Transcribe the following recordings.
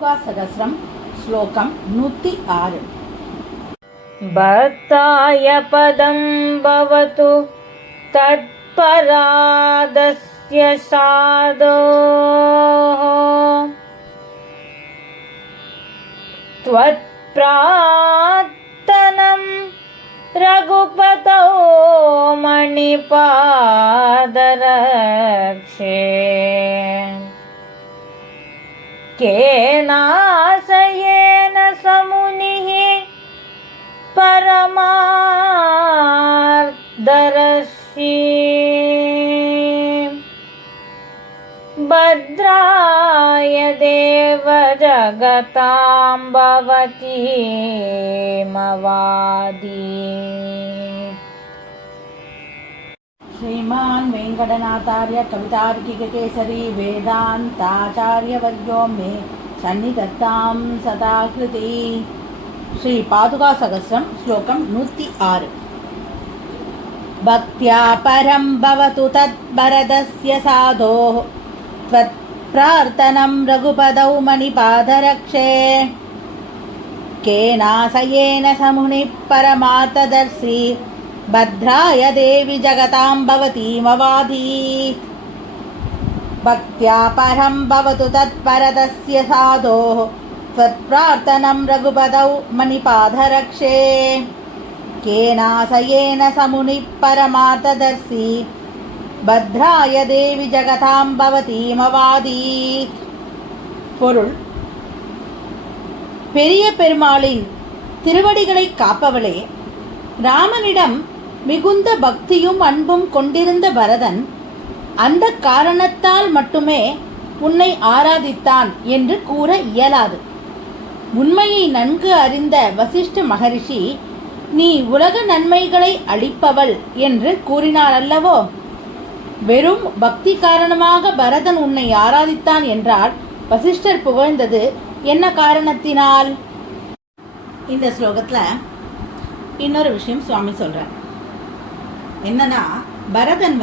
सहस्रम श्लोकम 106 भक्ताय पदं भवतु तत्परादस्य साधोः त्वत्प्रार्थनं रघुपतौ मणिपादरक्षे केनाशयेन समुनिः परमार्दर्शी भद्राय देव जगतां भवति मवादी। श्रीमान वेंकटनाथार्य कवितार्किककेसरी वेदांताचार्यवर्यो मे सन्निधत्तां सदाकृति। श्री पादुका सहस्रम श्लोकम 106 भक्त्या परं भवतु तत्परदस्य साधोः त्वत्प्रार्थनं रघुपदौ मणिपादरक्षे केनाशयेन समुनिः परमार्थदर्शी भद्राय देवी जगतां भवति मवादीत्। भक्त्या परं भवतु तत्परदस्य साधोः त्वत्प्रार्थनं रघुपदौ मणिपादरक्षे केनाशयेन समुनिः परमार्थदर्शी भद्राय देवी जगतां भवति मवादीत्। பொருள்: பெரிய பெருமாளின் திருவடிகளை காப்பவளே, ராமனிடம் மிகுந்த பக்தியும் அன்பும் கொண்டிருந்த பரதன் அந்த காரணத்தால் மட்டுமே உன்னை ஆராதித்தான் என்று கூற இயலாது. உண்மையை நன்கு அறிந்த வசிஷ்ட மகரிஷி நீ உலக நன்மைகளை அளிப்பவள் என்று கூறினார் அல்லவோ. வெறும் பக்தி காரணமாக பரதன் உன்னை ஆராதித்தான் என்றால் வசிஷ்டர் புகழ்ந்தது என்ன காரணத்தினால்? இந்த ஸ்லோகத்தில் இன்னொரு விஷயம் சுவாமி சொல்றார். என்னன்னா, பரதன்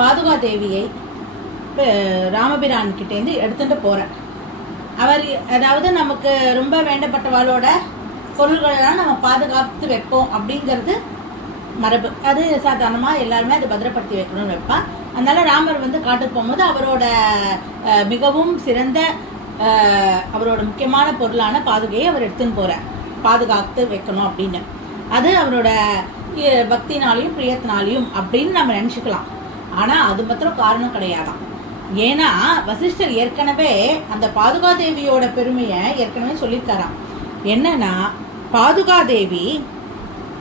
பாதுகா தேவியை ராமபிரான் கிட்டேருந்து எடுத்துட்டு போறார். அவர் அதாவது நமக்கு ரொம்ப வேண்டப்பட்டவாளோட பொருள்களெல்லாம் நம்ம பாதுகாத்து வைப்போம் அப்படிங்கிறது மரபு. அது சாதாரணமாக எல்லாருமே அதை பத்திரப்படுத்தி வைக்கணும்னு வைப்பா. அதனால ராமர் காட்டுக்கு போகும்போது அவரோட மிகவும் சிறந்த அவரோட முக்கியமான பொருளான பாதுகையை அவர் எடுத்துன்னு போறார், பாதுகாத்து வைக்கணும் அப்படின்னு. அது அவரோட பக்தினாலையும் பிரியத்தினாலையும் அப்படின்னு நம்ம நினச்சிக்கலாம். ஆனால் அது மாத்திரம் காரணம் கிடையாதான். ஏன்னா வசிஷ்டர் ஏற்கனவே அந்த பாதுகாதேவியோட பெருமையை ஏற்கனவே சொல்லியிருக்காராம். என்னன்னா, பாதுகாதேவி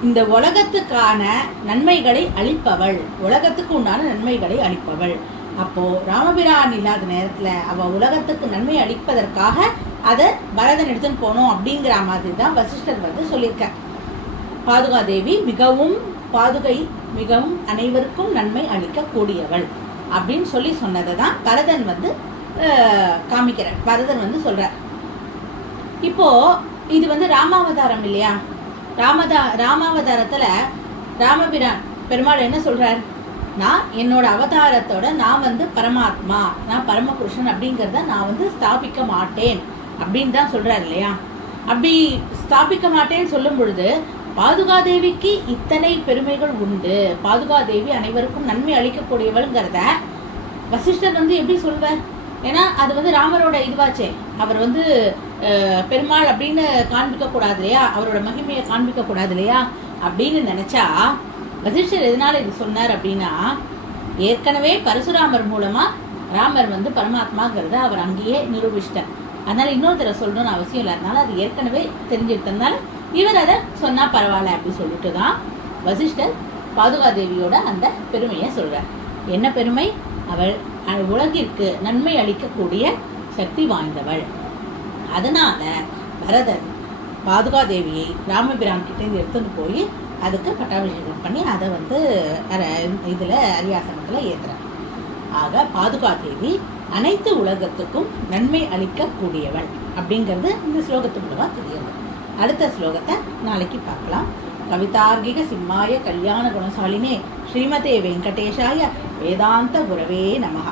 இந்த உலகத்துக்கான நன்மைகளை அளிப்பவள், உலகத்துக்கு உண்டான நன்மைகளை அளிப்பவள். அப்போ ராமபிரான் இல்லாத நேரத்துல அவ உலகத்துக்கு நன்மை அளிப்பதற்காக அதை பரதன் எடுத்துன்னு போனோம் அப்படிங்கிற மாதிரி தான் வசிஷ்டர் சொல்லியிருக்க. பாதுகாதேவி பாதுகை மிகவும் அனைவருக்கும் நன்மை அளிக்க கூடியவள் அப்படின்னு சொல்லி சொன்னதை தான் பரதன் காமிக்கிறார். பரதன் சொல்றார். இப்போ இது ராமாவதாரம் இல்லையா? ராமாவதாரத்துல ராமபிரான் பெருமாள் என்ன சொல்றார்? நான் என்னோட அவதாரத்தோட நான் பரமாத்மா, நான் பரமபுருஷன் அப்படிங்கிறத நான் ஸ்தாபிக்க மாட்டேன் அப்படின்னு தான் சொல்றார் இல்லையா? அப்படி ஸ்தாபிக்க மாட்டேன்னு சொல்லும் பொழுது பாதுகாதேவிக்கு இத்தனை பெருமைகள் உண்டு, பாதுகாதேவி அனைவருக்கும் நன்மை அளிக்கக்கூடியவள்ங்கிறத வசிஷ்டர் எப்படி சொல்வார்? ஏன்னா அது ராமரோட இதுவாச்சே. அவர் பெருமாள் அப்படின்னு காண்பிக்க கூடாது இல்லையா, அவரோட மகிமையை காண்பிக்க கூடாது இல்லையா அப்படின்னு நினைச்சா வசிஷ்டர் எதனால இது சொன்னார் அப்படின்னா, ஏற்கனவே பரசுராமர் மூலமா ராமர் பரமாத்மாங்கிறத அவர் அங்கேயே நிரூபிச்சிட்டார். அதனால இன்னொரு தடவை சொல்லணும்னு அவசியம் இல்லை. அதனால அது ஏற்கனவே தெரிஞ்சிருந்ததுனால இவர் அதை சொன்னா பரவாயில்ல அப்படின்னு சொல்லிட்டு தான் வசிஷ்டர் பாதுகாதேவியோட அந்த பெருமையை சொல்றார். என்ன பெருமை? அவள் உலகிற்கு நன்மை அளிக்கக்கூடிய சக்தி வாய்ந்தவள். அதனால பரதன் பாதுகாதேவியை ராமபிரான் கிட்டேருந்து எடுத்துன்னு போய் அதுக்கு பட்டாபிஷேகம் பண்ணி அதை இதுல அரியாசனத்துல ஏத்துறார். ஆக பாதுகாதேவி அனைத்து உலகத்துக்கும் நன்மை அளிக்கக்கூடியவள் அப்படிங்கிறது இந்த ஸ்லோகத்து மூலமா தெரியுது. அடுத்த ஸ்லோகத்தை நாளைக்கு பார்க்கலாம். கவிதார்கிக சிம்மாய கல்யாண குணசாலினே ஸ்ரீமதே வெங்கடேஷாய வேதாந்த குரவே நமஹ.